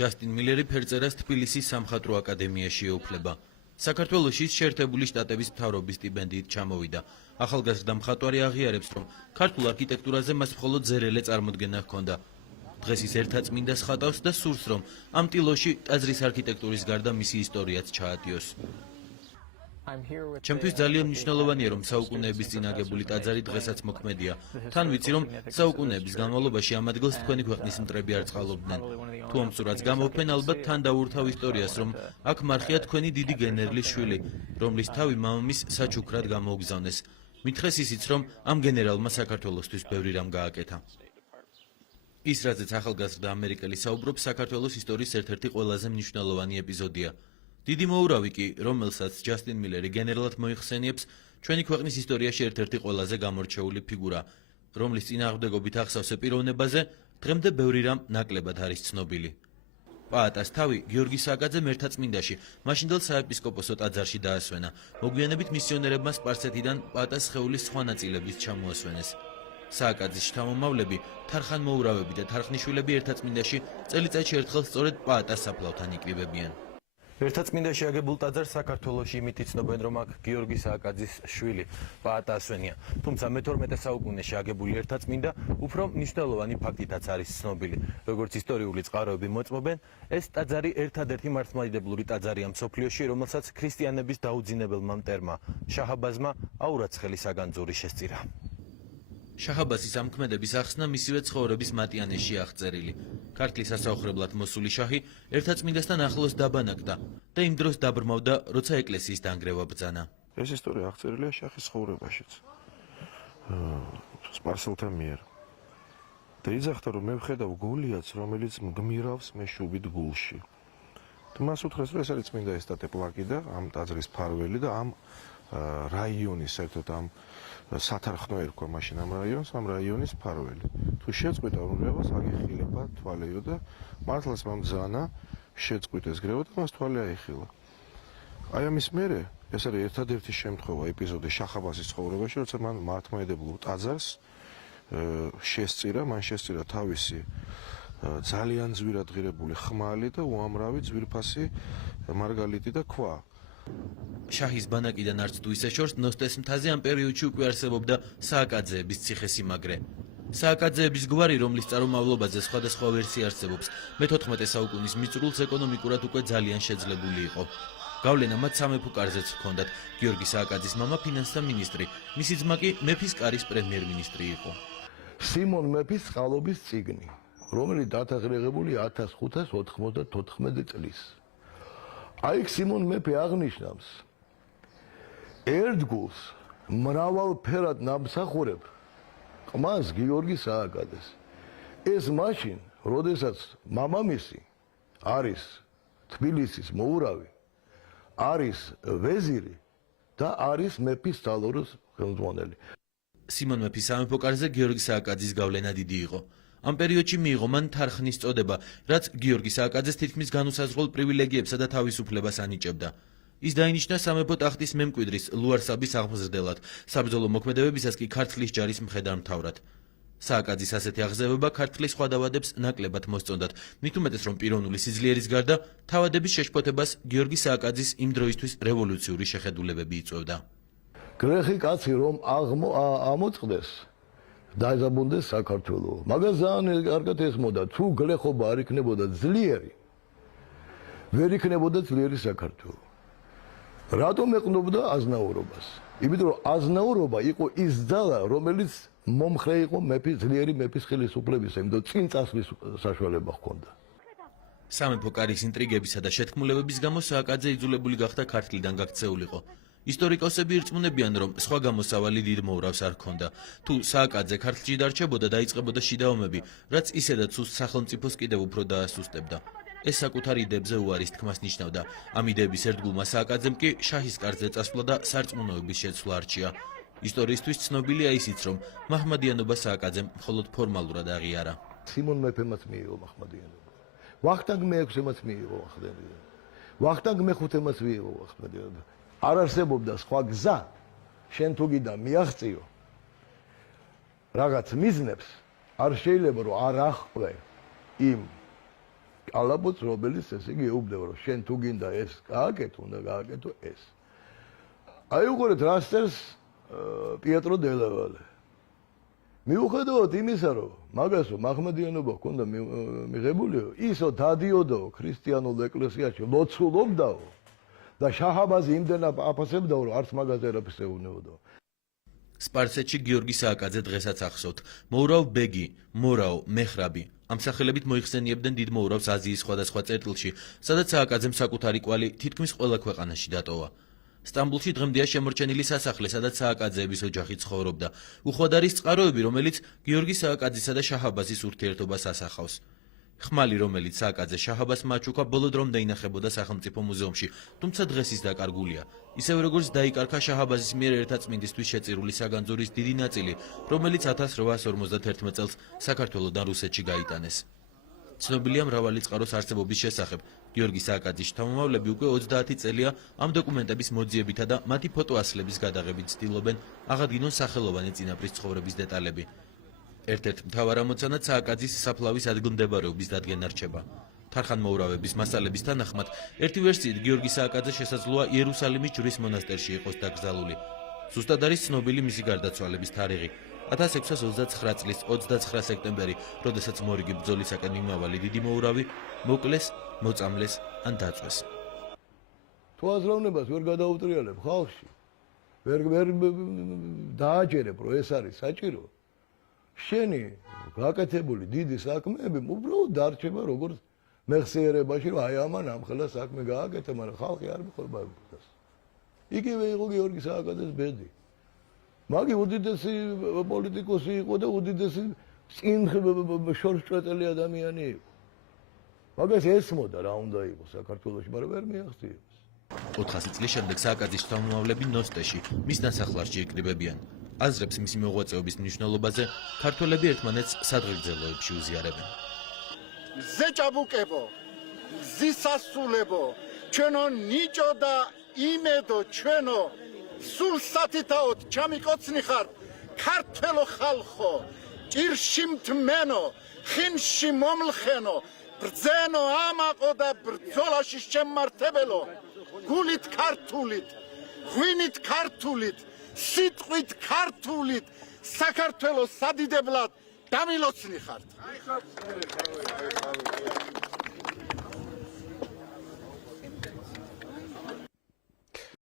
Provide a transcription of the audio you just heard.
ჯასტინ მილერი ფერწერას თბილისის სამხატვრო აკადემიაში ეუფლება. საქართველოში შეერთებული შტატების მთავრობის სტიპენდიით ჩამოვიდა. ახალგაზრდა მხატვარი აღიარებს, რომ ქართულ არქიტექტურაზე მას მხოლოდ ზერელე წარმოდგენა ჰქონდა. დღეს ის ერთაწმინდას ხატავს და სურს, რომ ამ ტილოში ტაძრის არქიტექტურის გარდა მისი ისტორიაც ჩაატიოს. ჩემთვის ძალიან მნიშვნელოვანია, რომ საუკუნეების წინ აგებული ტაძარი დღესაც მოქმედია. თან ვიცი, რომ საუკუნეების განმავლობაში ამ ადგილს თქვენი ქვეყნის მტრები არ წყალობდნენ. თუ ამ სურათს გამოვფენ, ალბათ თან დავურთავ ისტორიას, რომ აქ მარხია თქვენი დიდი გენერლის შვილი, რომლის თავი მამამის საჩუქრად გამოუგზავნეს. მითხრეს ისიც, რომ ამ გენერალმა საქართველოსთვის ბევრი რამ გააკეთა. ის, რაზეც ახალგაზრდა ამერიკელი საუბრობს, საქართველოს ისტორიის ერთ-ერთი ყველაზე მნიშვნელოვანი ეპიზოდია. დიდი მოურავი კი, რომელსაც ჯასტინ მილერი გენერალად მოიხსენიებს, ჩვენი ქვეყნის ისტორიაში ერთ-ერთი ყველაზე გამორჩეული ფიგურა, რომლის წინააღმდეგობით ახსავსე პიროვნებაზე დღემდე ბევრი რამ ნაკლებად არის ცნობილი. პაატას თავი გიორგი სააკაძემ ერთაწმინდაში, მაშინდელ საეპისკოპოსო ტაძარში დაასვენა. მოგვიანებით მისიონერებმა სპარსეთიდან პაატას სხეულის სხვა ნაწილებიც ჩამოასვენეს. სააკაძის შთამომავლები, თარხანმოურავები და თარხნიშვილები ერთაწმინდაში წელიწადში ერთხელ სწორედ პაატას საფლავთან იკრიბებიან. ერთაწმინდაში აგებულ ტაძარს საქართველოში იმით იცნობენ, რომ აქ გიორგი სააკაძის შვილი პაატა ასვენია. თუმცა მე-12 საუკუნეში აგებული ერთაწმინდა უფრო მნიშვნელოვანი ფაქტითაც არის ცნობილი. როგორც ისტორიული წყაროები მოწმობენ, ეს ტაძარი ერთადერთი მართლმადიდებლური ტაძარია მსოფლიოში, რომელსაც ქრისტიანების დაუძინებელმა მტერმა შაჰ-აბაზმა აურაცხელი საგანძური შესწირა. შაჰ-აბაზის ამქმედების ახსნა მისივე ცხოვრების მატიანეში აღწერილი. ქართლის სასაუხრებლად მოსული შაჰი ერთაწმინდასთან ახლოს დაბანაკდა და იმ დროს დაბრმავდა, როცა ეკლესიის დანგრევა ბრძანა. ეს ისტორია აღწერილია შაჰის ცხოვრებაშიც. სპარსელთა მიერ. და იძახდა, რომ მე ვხედავ გულიაც, რომელიც მგმირავს მეშუბით გულში. მას უთხრეს, რომ ეს არის წმინდა ესტატე პლაკი და ამ ტაძრის ფარველი და ამ რაიონის საერთოდ ამ სათარხნო ერქვა მაშინ ამ რაიონის ფარველი. თუ შეწყვიტა უნდებას აგიხილება თვალეო და მართლაც მამძანა შეწყვიტეს გრევა და მას თვალე აიხილა. აი ამის მერე ეს არის ერთადერთი შემთხვევა ეპიზოდი შაჰ-აბაზის ცხოვრებაში, როცა მან მართლმადიდებლურ ტაძარს მან შესწირა თავისი ძალიან ძვირად ღირებული ხმალი და უამრავი ძვირფასი მარგალიტი და ქვა. შაჰის ბანაკიდან არც თუ ისე შორს ნოსტეს მთაზე ამ პერიოდში უკვე არსებობდა სააკაძეების ციხესიმაგრე. სააკაძეების გვარი, რომლის წარმომავლობაზე სხვადასხვა ვერსია არსებობს, მე-14 საუკუნის მიწურულს ეკონომიკურად უკვე ძალიან შეძლებული იყო. გავლენა მათ სამეფო კარზეც ჰქონდათ. გიორგი სააკაძის მამა ფინანსთა მინისტრი, მისი ძმა კი მეფის კარის პრემიერ-მინისტრი იყო. სიმონ მეფის წყალობის წიგნი, რომელიც დათარიღებული 1594 წლის. აი სიმონ მეფე აღნიშნავს ერთგულს მრავალფერად ნამსახურებ ყმას გიორგი სააკაძეს. ეს მაშინ, როდესაც მამამისი არის თბილისის მოურავი, არის ვეზირი და არის მეფის სალორის ხელმძღვანელი. სიმონ მეფის სამეფო კარზე გიორგი სააკაძის გავლენა დიდი იყო. ამ პერიოდში მიიღო მან თარხნის წოდება, რაც გიორგი სააკაძეს თითქმის განუსაზღვრელ პრივილეგიებსა და თავისუფლებას ანიჭებდა. ის დაინიშნა სამეფო ტახტის მემკვიდრის ლუარსაბის აღმზრდელად, საბრძოლო მოქმედებებისას კი ქართლის ჯარის მხედართმთავრად. სააკაძის ასეთი აღზევება ქართლის სხვა დავადებს ნაკლებად მოსწონდათ, მით უმეტეს რომ პიროვნული სიძლიერის გარდა თავადების შეშფოთებას გიორგი სააკაძის იმ დროისთვის რევოლუციური შეხედულებები იწვევდა. გრეხი კაცი რომ ამოწყდეს დაიზაბუნდეს საქართველო. მაგას ძალიან კარგად ესმოდა, თუ გლეხობა არ იქნებოდა ძლიერი, ვერ იქნებოდა ძლიერი საქართველო. რატომ ეყნობდა აზნაურობას? იმიტომ რომ აზნაურობა იყო ის ძალა, რომელიც მომხრე იყო ძლიერი მეფის ხელისუფლებისა, იმიტომ წინ წასვლის საშუალება ჰქონდა. სამეფო კარის ინტრიგებისა და შეთქმულებების გამო სააკაძე იძულებული გახდა ქართლიდან გაქცეულიყო. ისტორიკოსები ირწმუნებიან, რომ სხვა გამოსავალი დიდ მოურავს არ ჰქონდა. თუ სააკაძე ქართლში დარჩებოდა, დაიწყებოდა შიდა ომები, რაც ისედაც სუსტ სახელმწიფოს კიდევ უფრო დაასუსტებდა. ეს საკუთარ იდეებზე უარის თქმას ნიშნავდა. ამ იდეების ერთგულმა სააკაძემ კი შაჰის კარზე წასვლა და სარწმუნოების შეცვლა არჩია. ისტორიისთვის ცნობილია ისიც, რომ მაჰმადიანობა სააკაძემ მხოლოდ ფორმალურად აღიარა. სიმონ მეფემაც მიიღო მაჰმადიანობა. ვახტანგ მე-6-ემაც მიიღო მაჰმადიანობა. ვახტანგ მე-5-ემაც მიიღო მაჰმადიანობა. არ არსებობდა სხვა გზა, შენ თუ გიდა მიაღწიო რაღაც მიზნებს, არ შეიძლება რომ არ ახყვე იმ კალაპოტს, რომელიც ესე იგი ეუბნება, რომ შენ თუ გინდა ეს გააკეთო, უნდა გააკეთო ეს. აი უყურეთ რა წერს პიეტრო დელავალე. მიუხედავად იმისა, რომ მაგასო მაჰმედიანობა ჰქონდა მიღებულიო, ისო დადიოდაო ქრისტიანულ ეკლესიაში, ლოცულობდაო და შაჰაბაზი იმდენად აფასებდაო, რომ არც მაგაზე არაფერს ეუბნებოდაო. სპარსეთში გიორგი სააკაძე დღესაც ახსოვთ. მოურავ ბეგი, მორაო, მეხრაბი. ამ სახელებით მოიხსენიებდნენ დიდ მოურავს აზიის სხვადასხვა წერტილში, სადაც სააკაძემ საკუთარი კვალი თითქმის ყველა ქვეყანაში დატოვა. სტამბულში დღემდეა შემორჩენილი სასახლე, სადაც სააკაძეების ოჯახი ცხოვრობდა. უხვად არის წყაროები, რომელიც გიორგი სააკაძისა და შაჰაბაზის ურთიერთობას ასახავს. ხმალი, რომელიც სააკაძე შაჰაბაზს მაჩუქა, ბოლო დრომდე ინახებოდა სახელმწიფო მუზეუმში, თუმცა დღეს ის დაკარგულია. ისევე როგორც დაიკარგა შაჰაბაზის მიერ ერთაწმინდისთვის შეწირული საგანძურის დიდი ნაწილი, რომელიც 1851 წელს საქართველოდან რუსეთში გაიტანეს. ცნობილია მრავალი წყაროს არსებობის შესახებ. გიორგი სააკაძის შთამომავლები უკვე 30 წელია ამ დოკუმენტების მოძიებითა და მათი ფოტოასლების გადაღებით ცდილობენ აღადგინონ სახელოვანი წინაპრის ცხოვრების დეტალები. ერთ-ერთ მთავარ ამოცანად სააკაძის საფლავის ადგილმდებარეობის დადგენა რჩება. თარხანმოურავების მასალების თანახმად, ერთი ვერსიით გიორგი სააკაძე შესაძლოა იერუსალიმის ჯვრის მონასტერში იყოს დაკრძალული. ზუსტად არის ცნობილი მისი გარდაცვალების თარიღი. 1629 წლის 29 სექტემბერი, როდესაც მორიგი ბრძოლისაკენ მიმავალი დიდი მოურავი მოკლეს, მოწამლეს ან დაწვეს. თუ აზროვნებას ვერ გადაუტრიალებ ხალხში, ვერ დააჯერებ, რომ ეს არის საჭირო, შენი გაკეთებული დიდი საქმეები უბრალოდ დარჩება როგორც მეხსიერებაში, რომ აი ამან ამხელა საქმე გააკეთა, მაგრამ ხალხი არ მიხვდება ეს. იგივე იყო გიორგი სააკაძეს ბედი. მაგი უდიდესი პოლიტიკოსი იყო და უდიდესი წინ შორსჭრეტელი ადამიანი იყო. მაგას ესმოდა რა უნდა იყოს საქართველოში, მაგრამ ვერ მიაღწიეს. 400 წლის შემდეგ სააკაძის შთამომავლები ნოსტეში, მის ნასახლარში იკრიბებიან. აზრებს მისი მოღვაწეობის მნიშვნელობაზე ქართველები ერთმანეთს სადღეგრძელოებში უზიარებენ. ზეჭაბუკებო, ზისასულებო, ჩვენო ნიჭო და იმედო ჩვენო სულ სათითაოდ ჩამიკოცნი ხართ ქართველო ხალხო, ჭირში მთმენო, ხინში მომლხენო, ბრძენო ამაყო და ბრძოლაში შემმართებელო, გულით ქართულით, ღვინით ქართულით, სიტყვით ქართულით, საქართველოს სადიდებლად დამილოცნი ხართ.